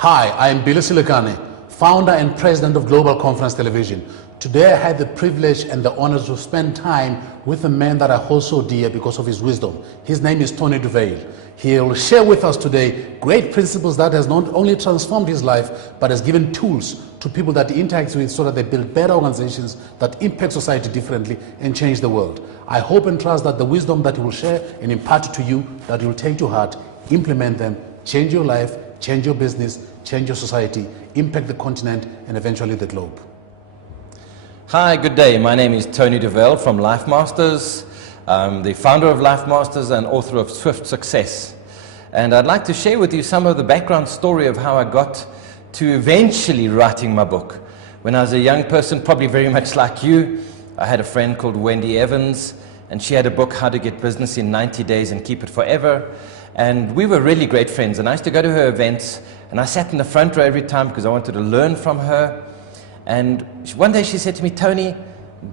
Hi, I am Billy Silikane, founder and president of Global Conference Television. Today I had the privilege and the honor to spend time with a man that I hold so dear because of his wisdom. His name is Tony Dovale. He will share with us today great principles that has not only transformed his life, but has given tools to people that he interacts with so that they build better organizations that impact society differently and change the world. I hope and trust that the wisdom that he will share and impart to you, that you will take to heart, implement them, change your life, change your business, change your society, impact the continent, and eventually the globe. Hi, good day. My name is Tony Dovale from Life Masters. I'm the founder of Life Masters and author of Swift Success. And I'd like to share with you some of the background story of how I got to eventually writing my book. When I was a young person, probably very much like you, I had a friend called Wendy Evans, and she had a book, How to Get Business in 90 Days and Keep It Forever. And we were really great friends, and I used to go to her events, and I sat in the front row every time because I wanted to learn from her. And one day she said to me, Tony,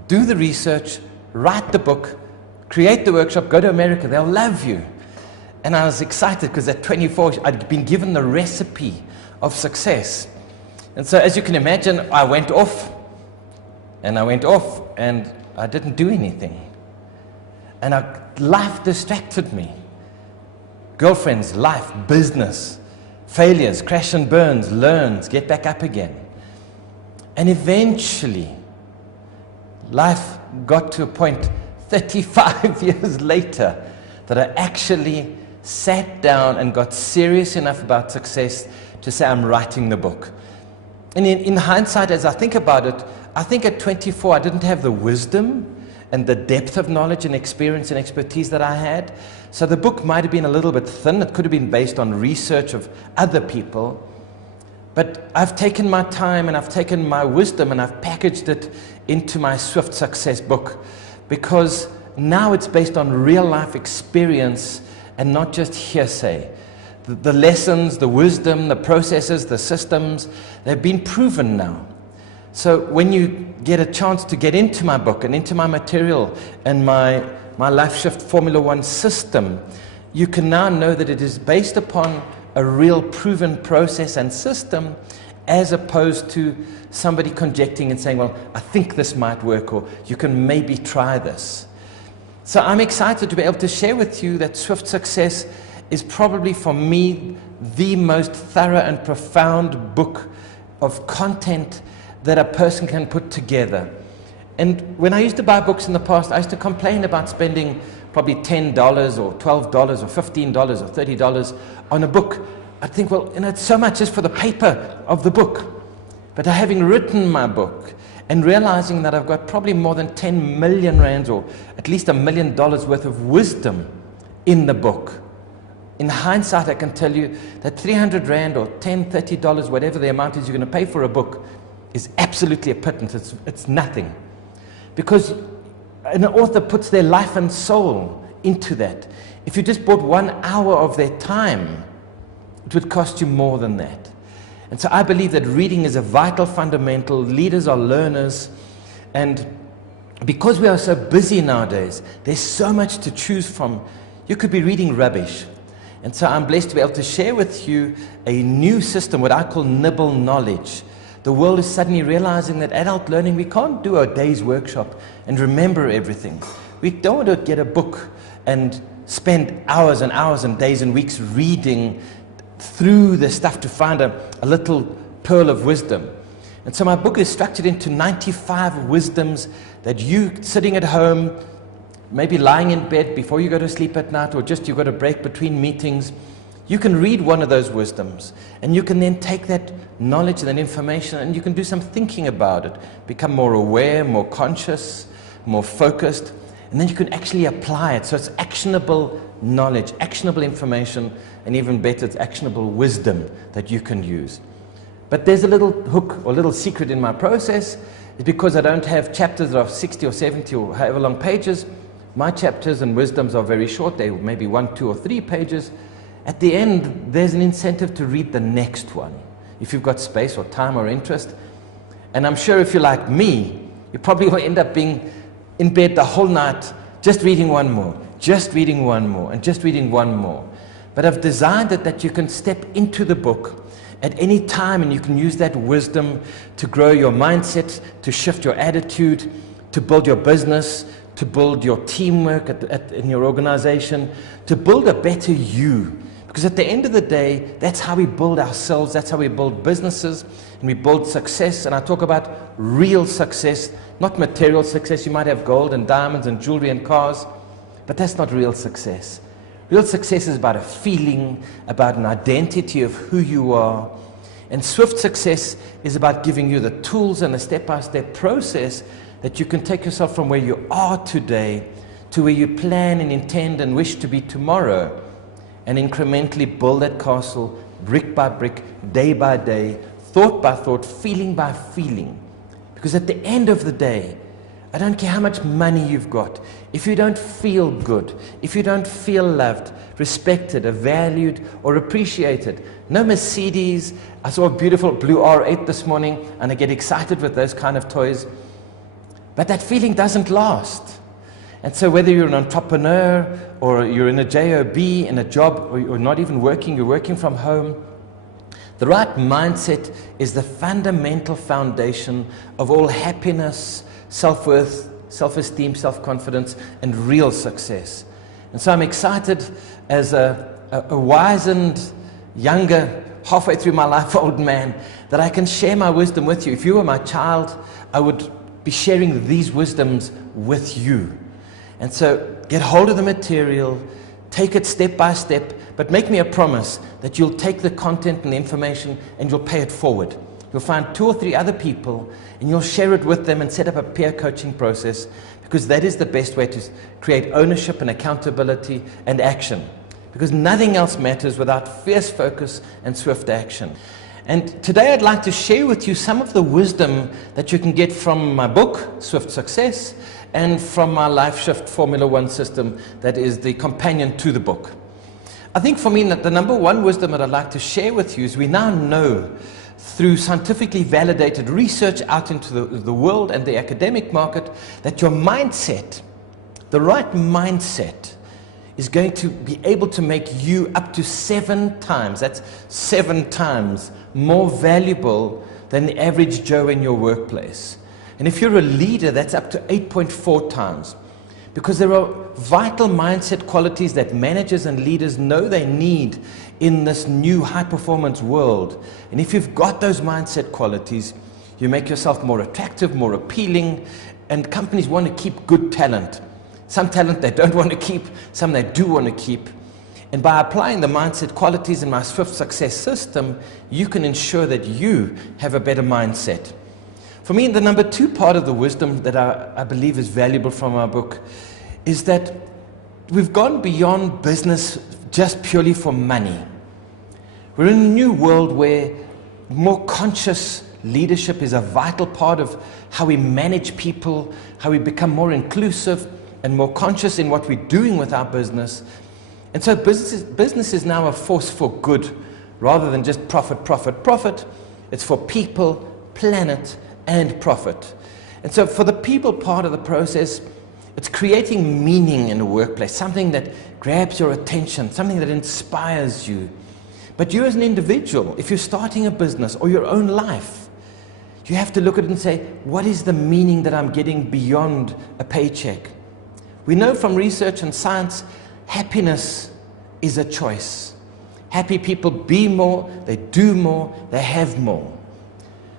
do the research, write the book, create the workshop, go to America, they'll love you. And I was excited because at 24, I'd been given the recipe of success. And so as you can imagine, I went off, and I didn't do anything. And life distracted me. Girlfriends, life, business, failures, crash and burns, learns, get back up again. And eventually, life got to a point 35 years later that I actually sat down and got serious enough about success to say I'm writing the book. And in hindsight, as I think about it, I think at 24 I didn't have the wisdom and the depth of knowledge and experience and expertise that I had. So the book might have been a little bit thin. It could have been based on research of other people. But I've taken my time and I've taken my wisdom and I've packaged it into my Swift Success book, because now it's based on real life experience and not just hearsay. The lessons, the wisdom, the processes, the systems, they've been proven now. So when you get a chance to get into my book and into my material and my Life Shift Formula One system, you can now know that it is based upon a real proven process and system, as opposed to somebody conjecturing and saying, well, I think this might work, or you can maybe try this. So I'm excited to be able to share with you that Swift Success is probably, for me, the most thorough and profound book of content that a person can put together. And when I used to buy books in the past, I used to complain about spending probably $10 or $12 or $15 or $30 on a book. I'd think, well, it's so much just for the paper of the book. But having written my book and realizing that I've got probably more than 10 million rands, or at least $1 million worth of wisdom in the book, in hindsight, I can tell you that 300 rand or $10, $30, whatever the amount is you're going to pay for a book, is absolutely a pittance. It's nothing. Because an author puts their life and soul into that. If you just bought 1 hour of their time, it would cost you more than that. And so I believe that reading is a vital fundamental. Leaders are learners. And because we are so busy nowadays, there's so much to choose from. You could be reading rubbish. And so I'm blessed to be able to share with you a new system, what I call nibble knowledge. The world is suddenly realizing that adult learning, we can't do a day's workshop and remember everything. We don't want to get a book and spend hours and hours and days and weeks reading through the stuff to find a little pearl of wisdom. And so my book is structured into 95 wisdoms that you, sitting at home, maybe lying in bed before you go to sleep at night, or just you've got a break between meetings, you can read one of those wisdoms, and you can then take that knowledge and that information and you can do some thinking about it, become more aware, more conscious, more focused, and then you can actually apply it. So it's actionable knowledge, actionable information, and even better, it's actionable wisdom that you can use. But there's a little hook or little secret in my process. It's because I don't have chapters that are 60 or 70 or however long pages. My chapters and wisdoms are very short. They're maybe 1, 2, or 3 pages. At the end, there's an incentive to read the next one, if you've got space or time or interest. And I'm sure if you're like me, you probably will end up being in bed the whole night, just reading one more, just reading one more, and just reading one more. But I've designed it that you can step into the book at any time, and you can use that wisdom to grow your mindset, to shift your attitude, to build your business, to build your teamwork in your organization, to build a better you. Because at the end of the day, that's how we build ourselves, that's how we build businesses, and we build success. And I talk about real success, not material success. You might have gold and diamonds and jewelry and cars, but that's not real success. Real success is about a feeling, about an identity of who you are. And swift success is about giving you the tools and a step-by-step process that you can take yourself from where you are today to where you plan and intend and wish to be tomorrow, and incrementally build that castle brick by brick, day by day, thought by thought, feeling by feeling. Because at the end of the day, I don't care how much money you've got, if you don't feel good, if you don't feel loved, respected, or valued, or appreciated, no Mercedes. I saw a beautiful blue R8 this morning, and I get excited with those kind of toys, but that feeling doesn't last. And so whether you're an entrepreneur, or you're in a job, in a job, or you're not even working, you're working from home, the right mindset is the fundamental foundation of all happiness, self-worth, self-esteem, self-confidence, and real success. And so I'm excited as a wizened, younger, halfway through my life old man, that I can share my wisdom with you. If you were my child, I would be sharing these wisdoms with you. And so get hold of the material, take it step by step, but make me a promise that you'll take the content and the information and you'll pay it forward. You'll find 2 or 3 other people and you'll share it with them and set up a peer coaching process, because that is the best way to create ownership and accountability and action. Because nothing else matters without fierce focus and swift action. And today I'd like to share with you some of the wisdom that you can get from my book, Swift Success, and from my Life Shift Formula 1 system that is the companion to the book. I think for me, the number one wisdom that I'd like to share with you is we now know through scientifically validated research out into the world and the academic market that your mindset, the right mindset, is going to be able to make you up to 7 times, that's 7 times more valuable than the average Joe in your workplace. And if you're a leader, that's up to 8.4 times. Because there are vital mindset qualities that managers and leaders know they need in this new high-performance world. And if you've got those mindset qualities, you make yourself more attractive, more appealing, and companies want to keep good talent. Some talent they don't want to keep, some they do want to keep. And by applying the mindset qualities in my Swift Success system, you can ensure that you have a better mindset. For me, the number 2 part of the wisdom that I believe is valuable from our book is that we've gone beyond business just purely for money. We're in a new world where more conscious leadership is a vital part of how we manage people, how we become more inclusive and more conscious in what we're doing with our business. And so business is now a force for good rather than just profit, profit, profit. It's for people, planet, and profit. And so for the people part of the process, it's creating meaning in the workplace, something that grabs your attention, something that inspires you. But you as an individual, if you're starting a business or your own life, you have to look at it and say, what is the meaning that I'm getting beyond a paycheck? We know from research and science, happiness is a choice. Happy people be more, they do more, they have more.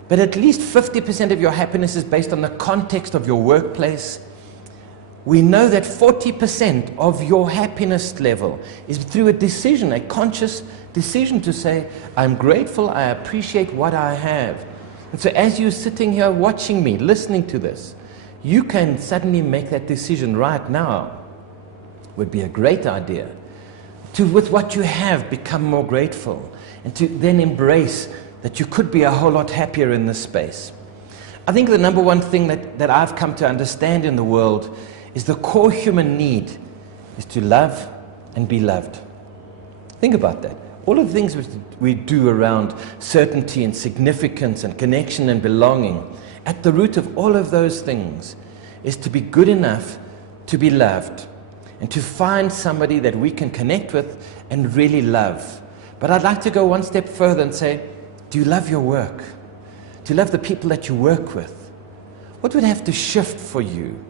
But at least 50% of your happiness is based on the context of your workplace. We know that 40% of your happiness level is through a decision, a conscious decision to say, I'm grateful, I appreciate what I have. And so as you're sitting here watching me, listening to this, you can suddenly make that decision right now. Would be a great idea to, with what you have, become more grateful and to then embrace that you could be a whole lot happier in this space. I think the number one thing that I've come to understand in the world is the core human need is to love and be loved. Think about that. All of the things which we do around certainty and significance and connection and belonging, at the root of all of those things is to be good enough to be loved and to find somebody that we can connect with and really love. But I'd like to go one step further and say, Do you love your work? Do you love the people that you work with? What would have to shift for you?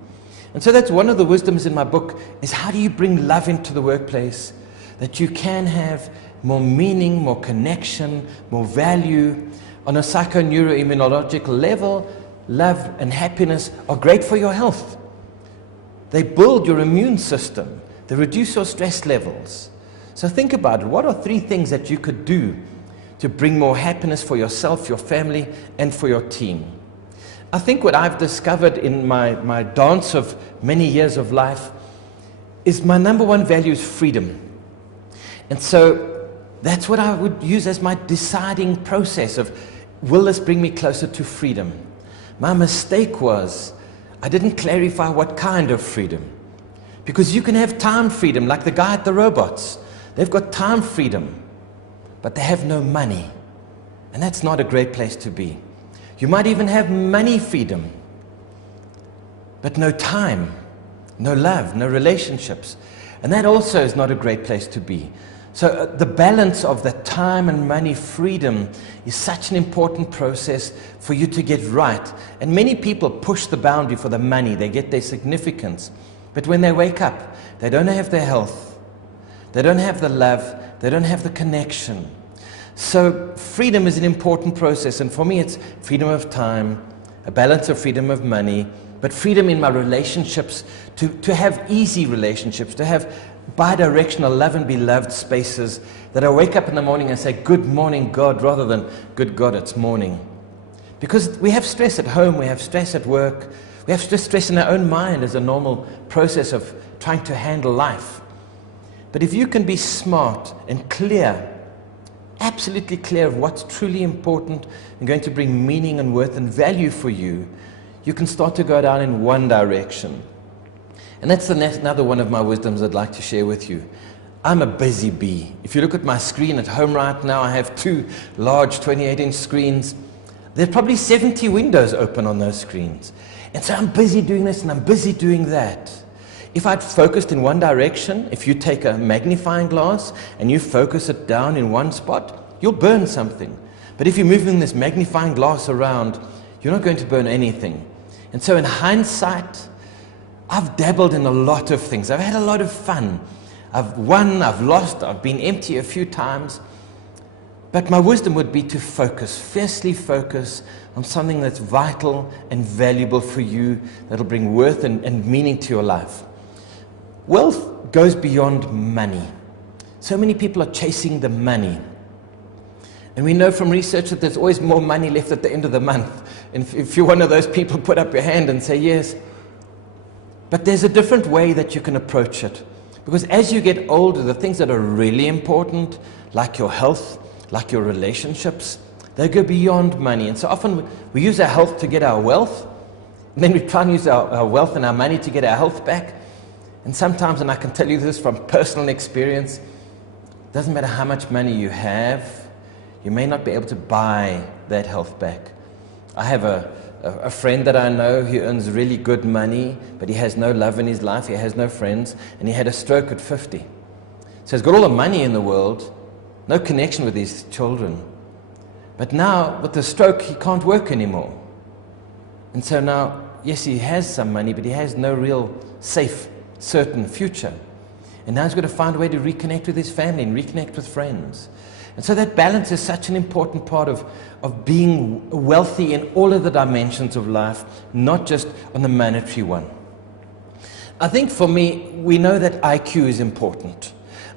And so that's one of the wisdoms in my book, is how do you bring love into the workplace, that you can have more meaning, more connection, more value. On a psychoneuroimmunological level, love and happiness are great for your health. They build your immune system. They reduce your stress levels. So think about it. What are 3 things that you could do to bring more happiness for yourself, your family, and for your team? I think what I've discovered in my dance of many years of life is my number 1 value is freedom. And so that's what I would use as my deciding process of, will this bring me closer to freedom? My mistake was I didn't clarify what kind of freedom. Because you can have time freedom, like the guy at the robots. They've got time freedom, but they have no money. And that's not a great place to be. You might even have money freedom, but no time, no love, no relationships. And that also is not a great place to be. So the balance of the time and money freedom is such an important process for you to get right. And many people push the boundary for the money. They get their significance. But when they wake up, they don't have their health. They don't have the love. They don't have the connection. So freedom is an important process. And for me, it's freedom of time, a balance of freedom of money, but freedom in my relationships, to have easy relationships, to have bi-directional love and be loved spaces, that I wake up in the morning and say, good morning, God, rather than good God, it's morning. Because we have stress at home, we have stress at work, we have stress in our own mind as a normal process of trying to handle life. But if you can be smart and clear, absolutely clear of what's truly important and going to bring meaning and worth and value for you, you can start to go down in one direction. And that's another one of my wisdoms I'd like to share with you. I'm a busy bee. If you look at my screen at home right now, I have 2 large 28-inch screens. There's probably 70 windows open on those screens. And so I'm busy doing this and I'm busy doing that. If I'd focused in one direction, if you take a magnifying glass and you focus it down in one spot, you'll burn something. But if you're moving this magnifying glass around, you're not going to burn anything. And so in hindsight, I've dabbled in a lot of things. I've had a lot of fun. I've won, I've lost, I've been empty a few times. But my wisdom would be to focus, fiercely focus on something that's vital and valuable for you, that'll bring worth and meaning to your life. Wealth goes beyond money. So many people are chasing the money. And we know from research that there's always more money left at the end of the month. And if you're one of those people, put up your hand and say yes. But there's a different way that you can approach it. Because as you get older, the things that are really important, like your health, like your relationships, they go beyond money. And so often we use our health to get our wealth, and then we try and use our wealth and our money to get our health back. And sometimes, and I can tell you this from personal experience, it doesn't matter how much money you have, you may not be able to buy that health back. I have a friend that I know, he earns really good money, but he has no love in his life, he has no friends, and he had a stroke at 50. So he's got all the money in the world, no connection with his children. But now, with the stroke, he can't work anymore. And so now, yes, he has some money, but he has no real safe, certain future. And now he's got to find a way to reconnect with his family and reconnect with friends. And so that balance is such an important part of being wealthy in all of the dimensions of life, not just on the monetary one. I think for me, we know that IQ is important.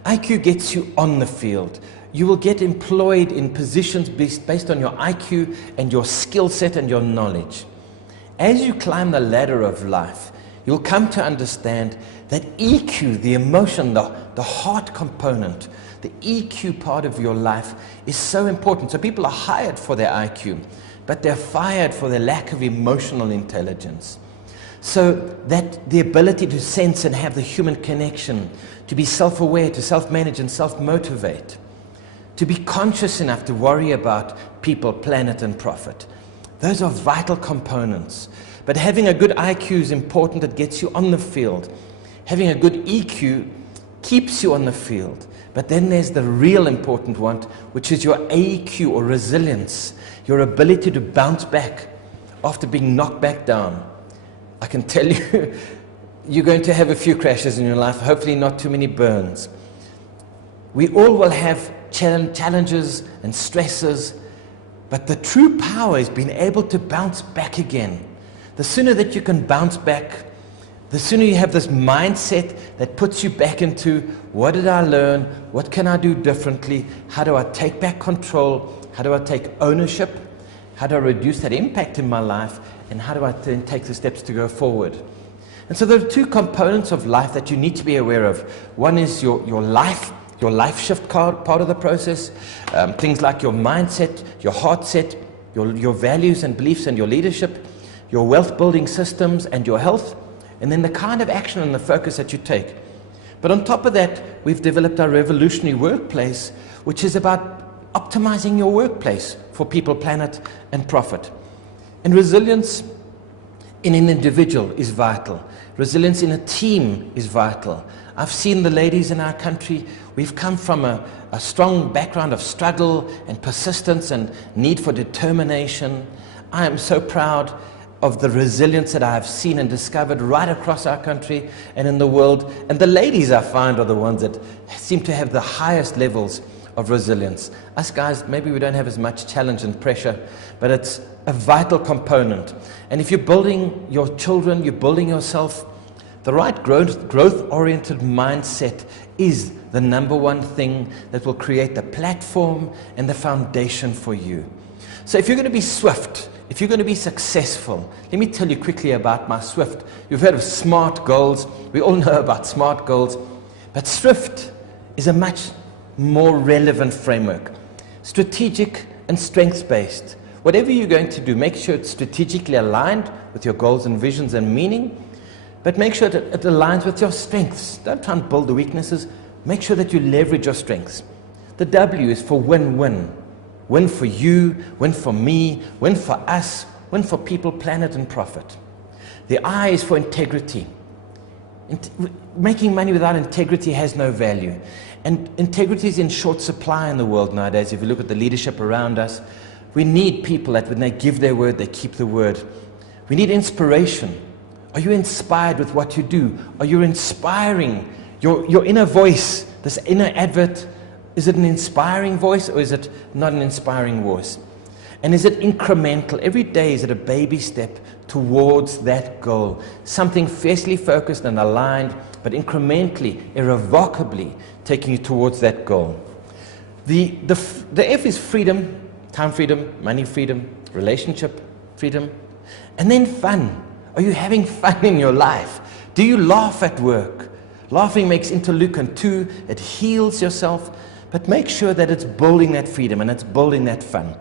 IQ gets you on the field. You will get employed in positions based on your IQ and your skill set and your knowledge. As you climb the ladder of life, you'll come to understand that EQ, the emotion, the heart component, the EQ part of your life is so important. So people are hired for their IQ, but they're fired for their lack of emotional intelligence. So that the ability to sense and have the human connection, to be self-aware, to self-manage and self-motivate, to be conscious enough to worry about people, planet and profit. Those are vital components. But having a good IQ is important. It gets you on the field. Having a good EQ keeps you on the field. But then there's the real important one, which is your AQ, or resilience, your ability to bounce back after being knocked back down. I can tell you, you're going to have a few crashes in your life, hopefully not too many burns. We all will have challenges and stresses, but the true power is being able to bounce back again. The sooner that you can bounce back, the sooner you have this mindset that puts you back into, what did I learn? What can I do differently? How do I take back control? How do I take ownership? How do I reduce that impact in my life? And how do I then take the steps to go forward? And so there are two components of life that you need to be aware of. One is your life shift part of the process. Things like your mindset, your heart set, your values and beliefs and your leadership, your wealth building systems and your health, and then the kind of action and the focus that you take. But on top of that, we've developed our revolutionary workplace, which is about optimizing your workplace for people, planet, and profit. And resilience in an individual is vital. Resilience in a team is vital. I've seen the ladies in our country, we've come from a strong background of struggle and persistence and need for determination. I am so proud of the resilience that I have seen and discovered right across our country and in the world. And the ladies, I find, are the ones that seem to have the highest levels of resilience. Us guys, maybe we don't have as much challenge and pressure, but it's a vital component. And if you're building your children, you're building yourself, the right growth-oriented mindset is the number one thing that will create the platform and the foundation for you. So if you're going to be swift, if you're going to be successful, let me tell you quickly about my SWIFT. You've heard of SMART goals. We all know about SMART goals. But SWIFT is a much more relevant framework. Strategic and strengths-based. Whatever you're going to do, make sure it's strategically aligned with your goals and visions and meaning, but make sure that it aligns with your strengths. Don't try and build the weaknesses. Make sure that you leverage your strengths. The W is for win-win. Win for you, win for me, win for us, win for people, planet, and profit. The I is for integrity. Making money without integrity has no value. And integrity is in short supply in the world nowadays. If you look at the leadership around us, we need people that when they give their word, they keep the word. We need inspiration. Are you inspired with what you do? Are you inspiring your inner voice, this inner advert? Is it an inspiring voice or is it not an inspiring voice? And is it incremental? Every day is it a baby step towards that goal? Something fiercely focused and aligned, but incrementally, irrevocably taking you towards that goal. The F is freedom, time freedom, money freedom, relationship freedom, and then fun. Are you having fun in your life? Do you laugh at work? Laughing makes interleukin 2, it heals yourself. But make sure that it's building that freedom and it's building that fun.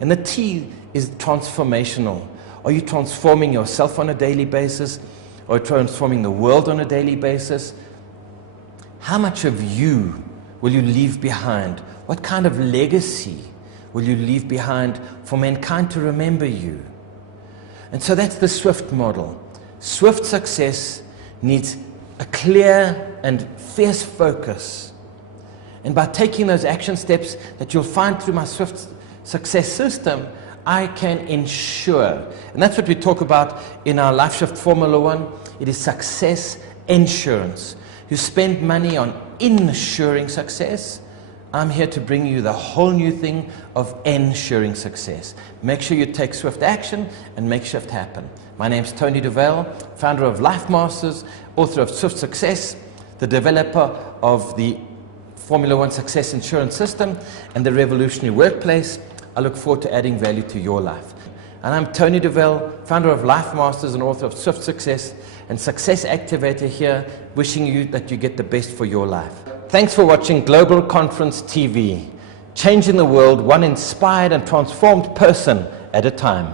And the T is transformational. Are you transforming yourself on a daily basis? Or transforming the world on a daily basis? How much of you will you leave behind? What kind of legacy will you leave behind for mankind to remember you? And so that's the SWIFT model. SWIFT success needs a clear and fierce focus. And by taking those action steps that you'll find through my SWIFT success system, I can ensure, and that's what we talk about in our Life Shift Formula 1, it is success insurance. You spend money on ensuring success. I'm here to bring you the whole new thing of ensuring success. Make sure you take swift action and make shift happen. My name's Tony Dovale, founder of Life Masters, author of Swift Success, the developer of the Formula 1 Success Insurance System, and the Revolutionary Workplace. I look forward to adding value to your life. And I'm Tony Dovale, founder of Life Masters and author of Swift Success and Success Activator here, wishing you that you get the best for your life. Thanks for watching Global Conference TV, changing the world one inspired and transformed person at a time.